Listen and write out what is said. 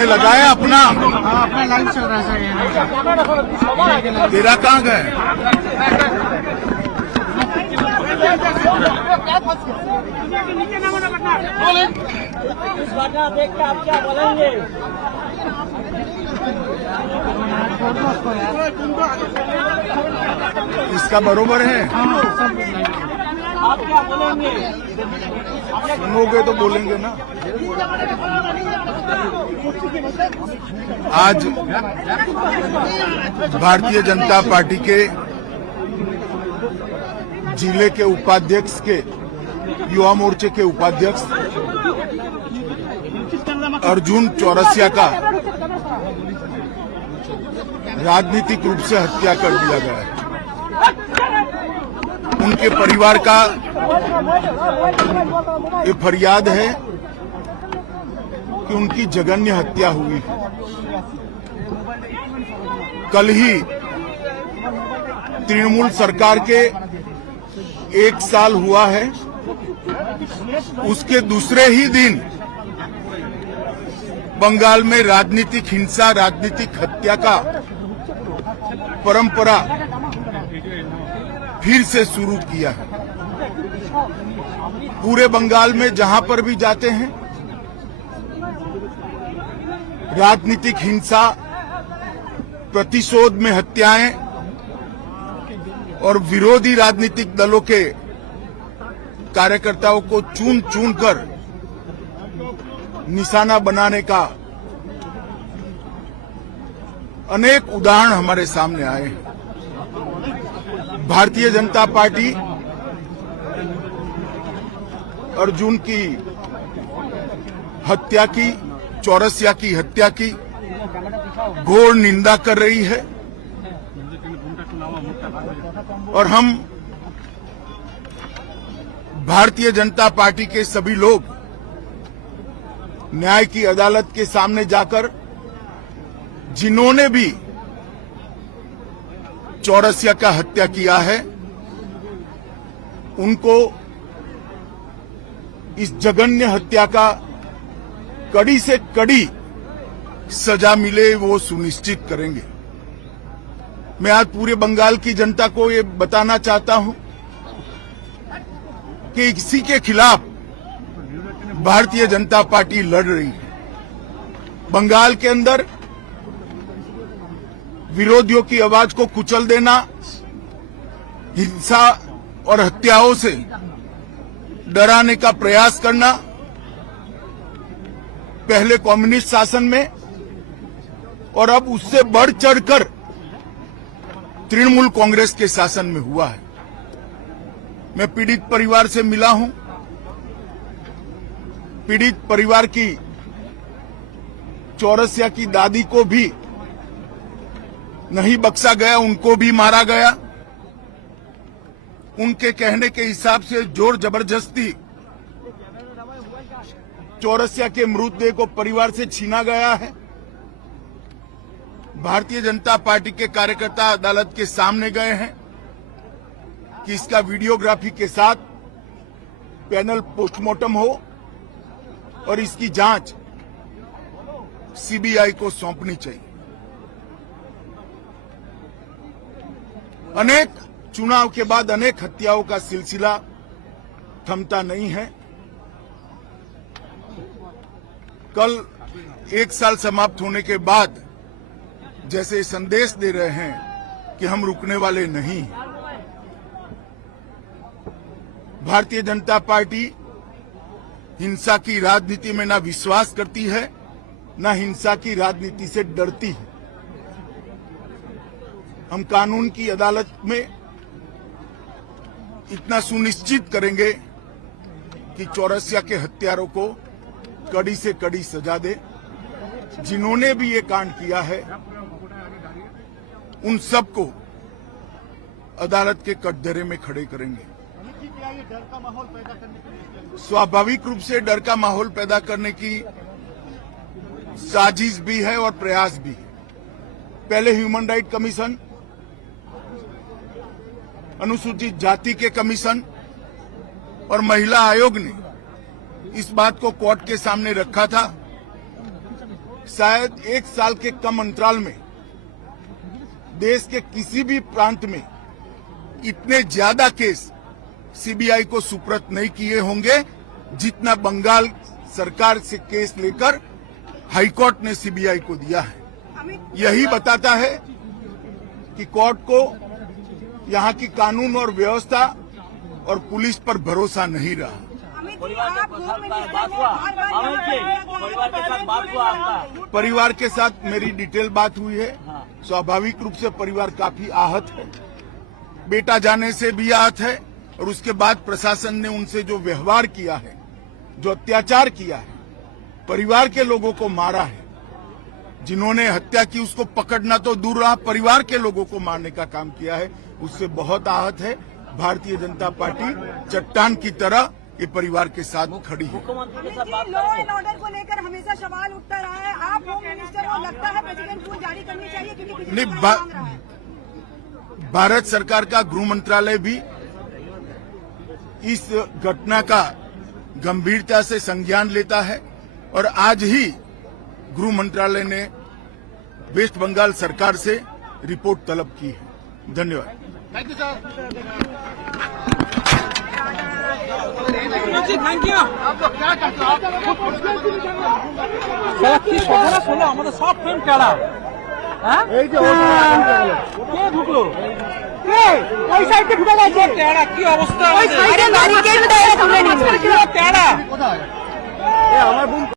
तूने लगाया अपना? अपना लाइव चल रहा है सर। तेरा कहाँ गए? इस घटना देख के आप क्या बोलेंगे? इसका बरोबर है? आप क्या बोलेंगे? सुनोगे तो बोलेंगे ना। आज भारतीय जनता पार्टी के जिले के उपाध्यक्ष के युवा मोर्चे के उपाध्यक्ष अर्जुन चौरसिया का राजनीतिक रूप से हत्या कर दिया गया है। उनके परिवार का ये फरियाद है कि उनकी जघन्य हत्या हुई है। कल ही तृणमूल सरकार के 1 साल हुआ है, उसके दूसरे ही दिन बंगाल में राजनीतिक हिंसा, राजनीतिक हत्या का परंपरा फिर से शुरू किया है। पूरे बंगाल में जहां पर भी जाते हैं राजनीतिक हिंसा, प्रतिशोध में हत्याएं और विरोधी राजनीतिक दलों के कार्यकर्ताओं को चुन चुन कर निशाना बनाने का अनेक उदाहरण हमारे सामने आए हैं। भारतीय जनता पार्टी अर्जुन की हत्या की, चौरसिया की हत्या की घोर निंदा कर रही है और हम भारतीय जनता पार्टी के सभी लोग न्याय की अदालत के सामने जाकर जिन्होंने भी चौरसिया का हत्या किया है उनको इस जघन्य हत्या का कड़ी से कड़ी सजा मिले, वो सुनिश्चित करेंगे। मैं आज पूरे बंगाल की जनता को ये बताना चाहता हूं कि इसी के खिलाफ भारतीय जनता पार्टी लड़ रही है। बंगाल के अंदर विरोधियों की आवाज को कुचल देना, हिंसा और हत्याओं से डराने का प्रयास करना, पहले कम्युनिस्ट शासन में और अब उससे बढ़ चढ़कर तृणमूल कांग्रेस के शासन में हुआ है। मैं पीड़ित परिवार से मिला हूं। पीड़ित परिवार की चौरसिया की दादी को भी नहीं बख्शा गया, उनको भी मारा गया। उनके कहने के हिसाब से जोर जबरदस्ती चौरसिया के मृतदेह को परिवार से छीना गया है। भारतीय जनता पार्टी के कार्यकर्ता अदालत के सामने गए हैं कि इसका वीडियोग्राफी के साथ पैनल पोस्टमार्टम हो और इसकी जांच सीबीआई को सौंपनी चाहिए। अनेक चुनाव के बाद अनेक हत्याओं का सिलसिला थमता नहीं है। कल 1 साल समाप्त होने के बाद जैसे संदेश दे रहे हैं कि हम रुकने वाले नहीं हैं। भारतीय जनता पार्टी हिंसा की राजनीति में ना विश्वास करती है, ना हिंसा की राजनीति से डरती है। हम कानून की अदालत में इतना सुनिश्चित करेंगे कि चौरसिया के हत्यारों को कड़ी से कड़ी सजा दे। जिन्होंने भी ये कांड किया है उन सबको अदालत के कटघरे में खड़े करेंगे। स्वाभाविक रूप से डर का माहौल पैदा करने की साजिश भी है और प्रयास भी है। पहले ह्यूमन राइट कमीशन, अनुसूचित जाति के कमीशन और महिला आयोग ने इस बात को कोर्ट के सामने रखा था। शायद एक साल के कम अंतराल में देश के किसी भी प्रांत में इतने ज्यादा केस सीबीआई को सुपुर्द नहीं किए होंगे जितना बंगाल सरकार से केस लेकर हाईकोर्ट ने सीबीआई को दिया है। यही बताता है कि कोर्ट को यहाँ की कानून और व्यवस्था और पुलिस पर भरोसा नहीं रहा। परिवार के साथ मेरी डिटेल बात हुई है। स्वाभाविक रूप से परिवार काफी आहत है, बेटा जाने से भी आहत है, और उसके बाद प्रशासन ने उनसे जो व्यवहार किया है, जो अत्याचार किया है, परिवार के लोगों को मारा है, जिन्होंने हत्या की उसको पकड़ना तो दूर रहा, परिवार के लोगों को मारने का काम किया है, उससे बहुत आहत है। भारतीय जनता पार्टी चट्टान की तरह ये परिवार के साथ खड़ी है। लॉ एंड ऑर्डर को लेकर हमेशा सवाल उठता रहा है। आप होम मिनिस्टर को लगता है प्रेसिडेंट रूल जारी करनी चाहिए क्योंकि नहीं, मांग रहा है। भारत सरकार का गृह मंत्रालय भी इस घटना का गंभीरता से संज्ञान लेता है, और आज ही गृह मंत्रालय ने वेस्ट बंगाल सरकार से रिपोर्ट तलब की है। धन्यवाद। আমাদের সব ফ্রেম টেড়া। এই যে কে ঢুকলো? কে ওই সাইডে ঢুকে গেছে? টেড়া কি অবস্থা? ওই সাইডে ব্যারিকেড দেয়া তুলে নিল। টেড়া কোথায়? এ আমার বোন